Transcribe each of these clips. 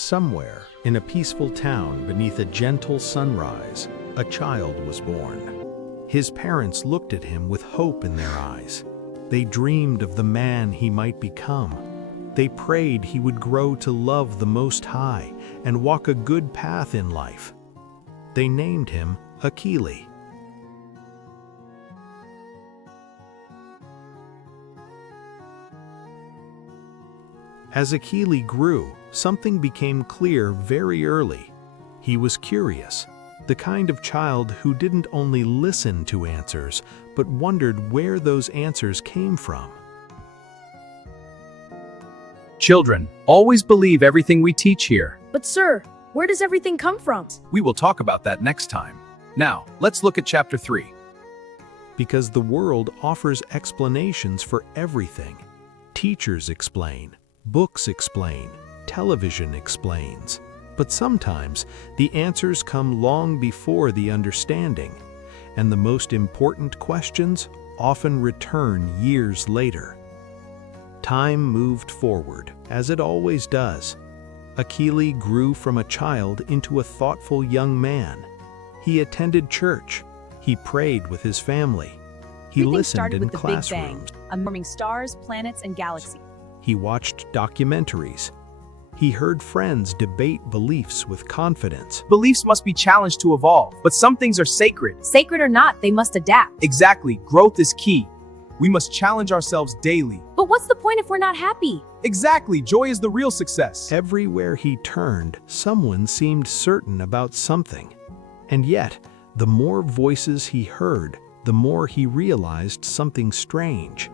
Somewhere, in a peaceful town beneath a gentle sunrise, a child was born. His parents looked at him with hope in their eyes. They dreamed of the man he might become. They prayed he would grow to love the Most High and walk a good path in life. They named him Akili. As Akili grew, something became clear very early. He was curious, the kind of child who didn't only listen to answers, but wondered where those answers came from. Children, always believe everything we teach here. But sir, where does everything come from? We will talk about that next time. Now, let's look at chapter 3. Because the world offers explanations for everything. Teachers explain, books explain, television explains. But sometimes the answers come long before the understanding, and the most important questions often return years later. Time moved forward, as it always does. Akili grew from a child into a thoughtful young man. He attended church. He prayed with his family. He Everything listened started in with the Big Bang, classrooms. forming stars, planets, and galaxies. He watched documentaries. He heard friends debate beliefs with confidence. Beliefs must be challenged to evolve, but some things are sacred. Sacred or not, they must adapt. Exactly, growth is key. We must challenge ourselves daily. But what's the point if we're not happy? Exactly, joy is the real success. Everywhere he turned, someone seemed certain about something. And yet, the more voices he heard, the more he realized something strange.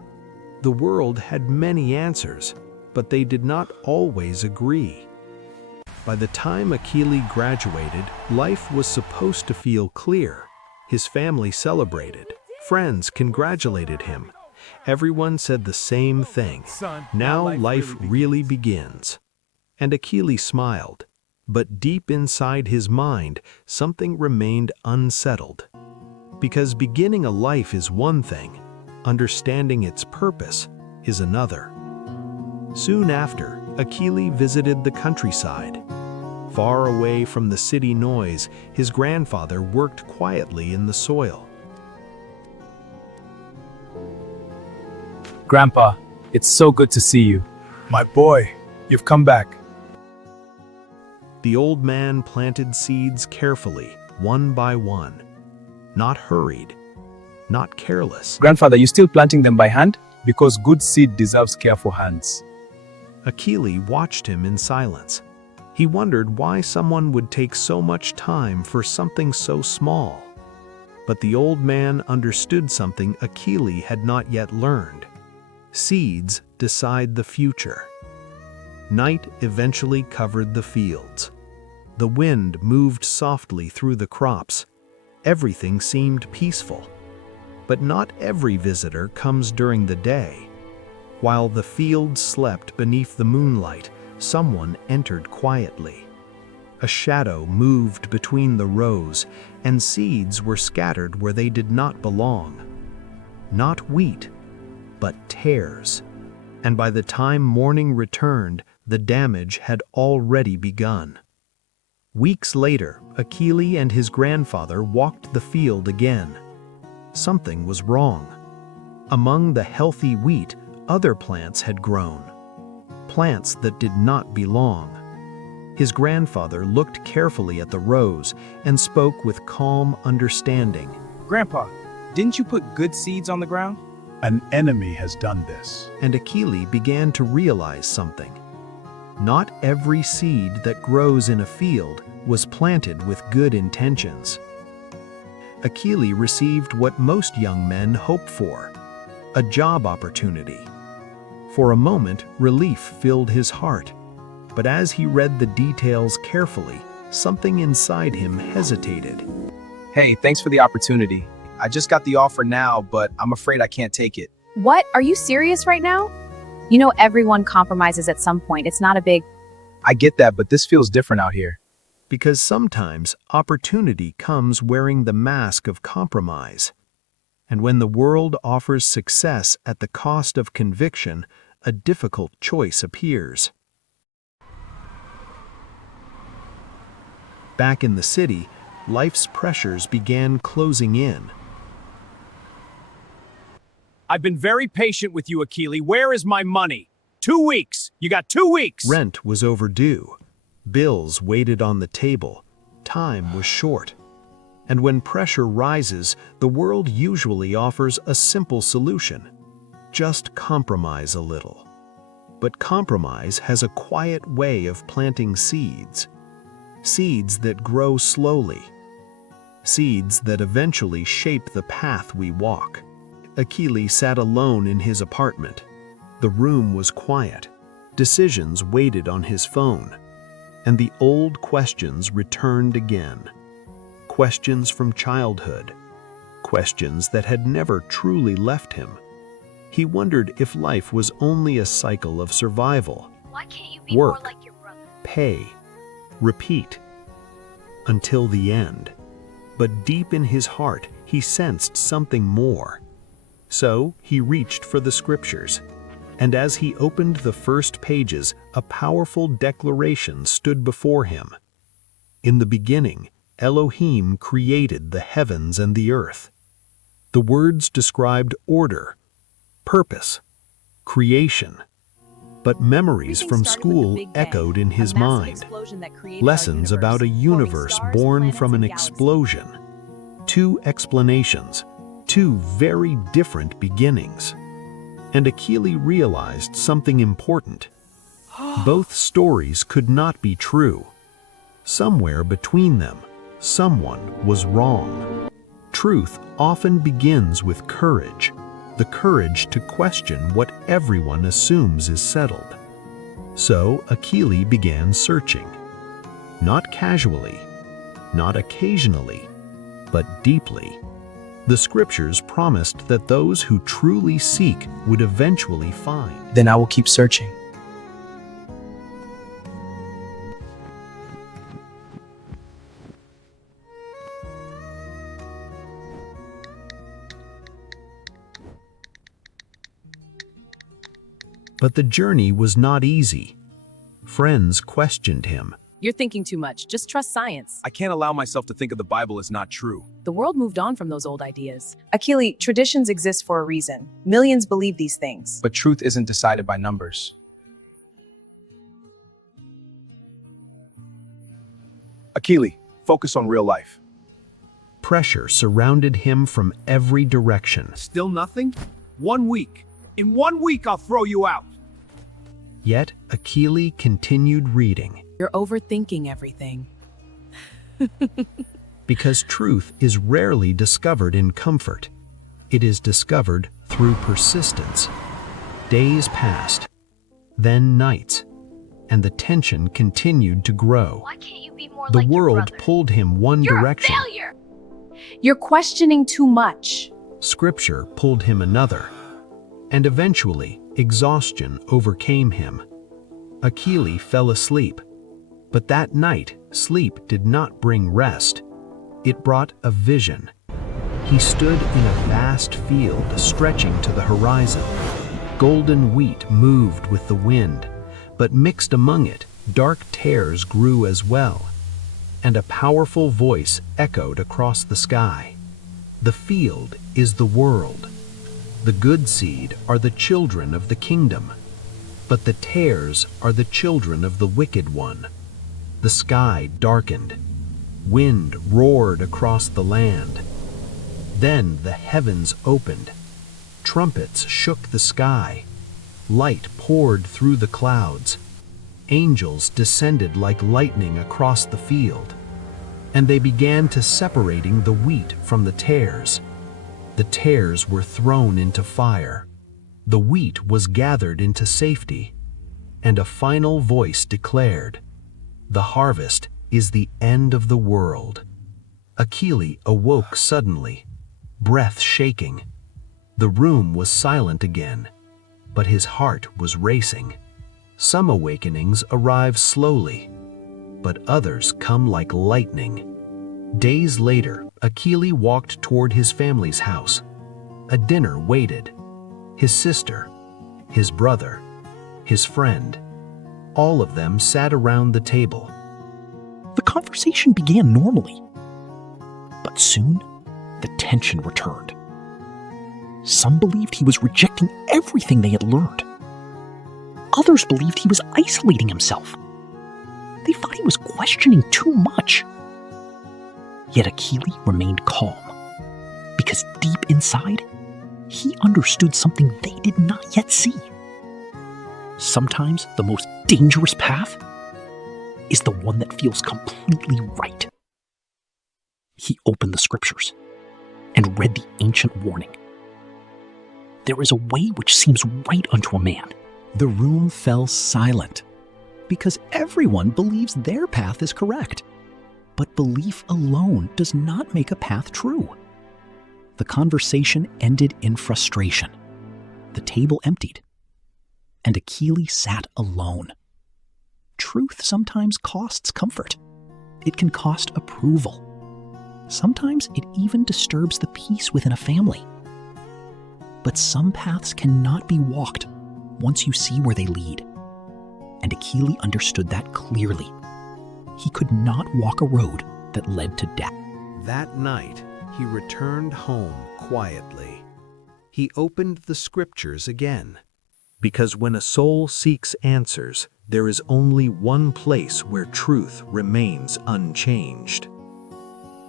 The world had many answers, but they did not always agree. By the time Akili graduated, life was supposed to feel clear. His family celebrated. Friends congratulated him. Everyone said the same thing. Now life really begins. And Akili smiled. But deep inside his mind, something remained unsettled. Because beginning a life is one thing, understanding its purpose is another. Soon after, Akili visited the countryside. Far away from the city noise, his grandfather worked quietly in the soil. Grandpa, it's so good to see you. My boy, you've come back. The old man planted seeds carefully, one by one. Not hurried, not careless. Grandfather, you still planting them by hand? Because good seed deserves careful hands. Akili watched him in silence. He wondered why someone would take so much time for something so small. But the old man understood something Akili had not yet learned. Seeds decide the future. Night eventually covered the fields. The wind moved softly through the crops. Everything seemed peaceful. But not every visitor comes during the day. While the fields slept beneath the moonlight, someone entered quietly. A shadow moved between the rows, and seeds were scattered where they did not belong. Not wheat, but tares. And by the time morning returned, the damage had already begun. Weeks later, Akili and his grandfather walked the field again. Something was wrong. Among the healthy wheat, other plants had grown. Plants that did not belong. His grandfather looked carefully at the rows and spoke with calm understanding. Grandpa, didn't you put good seeds on the ground? An enemy has done this. And Akili began to realize something. Not every seed that grows in a field was planted with good intentions. Akili received what most young men hope for, a job opportunity. For a moment, relief filled his heart. But as he read the details carefully, something inside him hesitated. Hey, thanks for the opportunity. I just got the offer now, but I'm afraid I can't take it. What? Are you serious right now? You know everyone compromises at some point. It's not a big... I get that, but this feels different out here. Because sometimes opportunity comes wearing the mask of compromise. And when the world offers success at the cost of conviction, a difficult choice appears. Back in the city, life's pressures began closing in. I've been very patient with you, Akili. Where is my money? 2 weeks. You got 2 weeks. Rent was overdue. Bills waited on the table. Time was short. And when pressure rises, the world usually offers a simple solution. Just compromise a little. But compromise has a quiet way of planting seeds. Seeds that grow slowly. Seeds that eventually shape the path we walk. Akili sat alone in his apartment. The room was quiet. Decisions waited on his phone. And the old questions returned again. Questions from childhood. Questions that had never truly left him. He wondered if life was only a cycle of survival. Why can't you be Work, more like your brother? pay, repeat, until the end. But deep in his heart, he sensed something more. So he reached for the scriptures. And as he opened the first pages, a powerful declaration stood before him. In the beginning, Elohim created the heavens and the earth. The words described order, purpose, creation. But memories from school echoed in his mind. Lessons about a universe born from an explosion. 2 explanations, 2 very different beginnings. And Akili realized something important. Both stories could not be true. Somewhere between them, someone was wrong. Truth often begins with courage, the courage to question what everyone assumes is settled. So Akili began searching. Not casually, not occasionally, but deeply. The scriptures promised that those who truly seek would eventually find. Then I will keep searching. But the journey was not easy. Friends questioned him. You're thinking too much. Just trust science. I can't allow myself to think of the Bible as not true. The world moved on from those old ideas. Akili, traditions exist for a reason. Millions believe these things. But truth isn't decided by numbers. Akili, focus on real life. Pressure surrounded him from every direction. Still nothing? 1 week. In 1 week, I'll throw you out. Yet Akili continued reading. You're overthinking everything. Because truth is rarely discovered in comfort. It is discovered through persistence. Days passed, then nights, and the tension continued to grow. Why can't you be more The like your world brother? pulled him one You're direction. a failure. You're questioning too much. Scripture pulled him another. And eventually, exhaustion overcame him. Akili fell asleep. But that night, sleep did not bring rest. It brought a vision. He stood in a vast field stretching to the horizon. Golden wheat moved with the wind, but mixed among it, dark tares grew as well. And a powerful voice echoed across the sky. The field is the world. The good seed are the children of the kingdom, but the tares are the children of the wicked one. The sky darkened. Wind roared across the land. Then the heavens opened. Trumpets shook the sky. Light poured through the clouds. Angels descended like lightning across the field. And they began to separating the wheat from the tares. The tares were thrown into fire. The wheat was gathered into safety. And a final voice declared, "The harvest is the end of the world." Akili awoke suddenly, breath shaking. The room was silent again, but his heart was racing. Some awakenings arrive slowly, but others come like lightning. Days later, Akili walked toward his family's house. A dinner waited. His sister, his brother, his friend, all of them sat around the table. The conversation began normally. But soon, the tension returned. Some believed he was rejecting everything they had learned. Others believed he was isolating himself. They thought he was questioning too much. Yet Akili remained calm, because deep inside, he understood something they did not yet see. Sometimes the most dangerous path is the one that feels completely right. He opened the scriptures and read the ancient warning. There is a way which seems right unto a man. The room fell silent, because everyone believes their path is correct. But belief alone does not make a path true. The conversation ended in frustration. The table emptied, and Akili sat alone. Truth sometimes costs comfort. It can cost approval. Sometimes it even disturbs the peace within a family. But some paths cannot be walked once you see where they lead. And Akili understood that clearly. He could not walk a road that led to death. That night, he returned home quietly. He opened the scriptures again, because when a soul seeks answers, there is only one place where truth remains unchanged.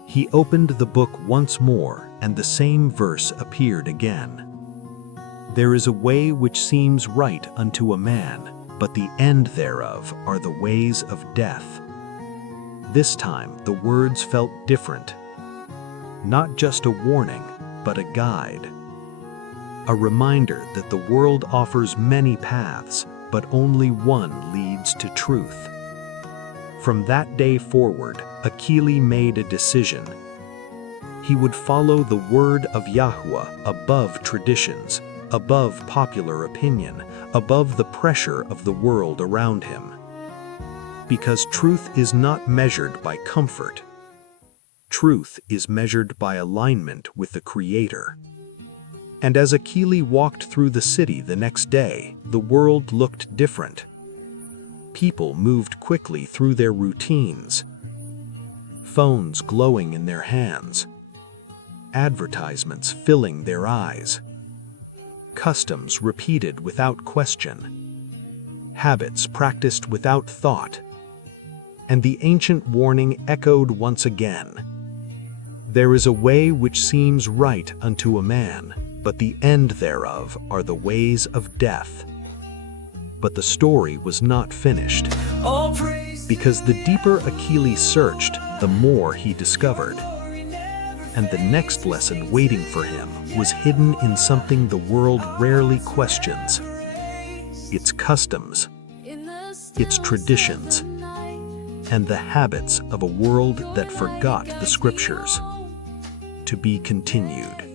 He opened the book once more, and the same verse appeared again. There is a way which seems right unto a man, but the end thereof are the ways of death. This time the words felt different. Not just a warning, but a guide. A reminder that the world offers many paths, but only one leads to truth. From that day forward, Akili made a decision. He would follow the word of Yahweh above traditions, above popular opinion, above the pressure of the world around him. Because truth is not measured by comfort. Truth is measured by alignment with the Creator. And as Akili walked through the city the next day, the world looked different. People moved quickly through their routines, phones glowing in their hands, advertisements filling their eyes, customs repeated without question, habits practiced without thought, and the ancient warning echoed once again. There is a way which seems right unto a man, but the end thereof are the ways of death. But the story was not finished, because the deeper Akili searched, the more he discovered. And the next lesson waiting for him was hidden in something the world rarely questions: its customs, its traditions, and the habits of a world that forgot the scriptures. To be continued.